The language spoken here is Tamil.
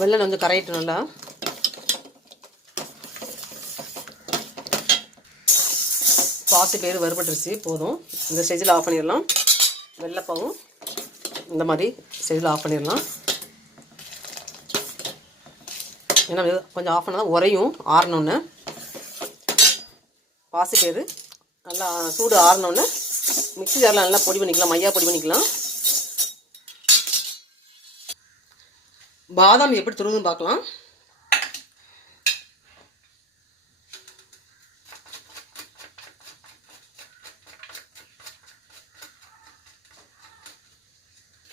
வெள்ளம் கொஞ்சம் கரையிட்டு நல்லா. பாசிப்பயிறு வறுபட்டுருச்சு போதும். இந்த ஸ்டேஜில் ஆஃப் பண்ணிடலாம். வெள்ளைப்பாவும் இந்த மாதிரி ஸ்டேஜில் ஆஃப் பண்ணிடலாம். ஏன்னா கொஞ்சம் ஆஃப் பண்ணால் தான் உரையும். ஆறணுன்னு பாசிப்பயிறு நல்லா சூடு ஆறணுன்னு மிக்ஸி ஜாரில் நல்லா பொடி பண்ணிக்கலாம். மையா பொடி பண்ணிக்கலாம். பாதாம் எப்படி துருவுன்னு பார்க்கலாம்.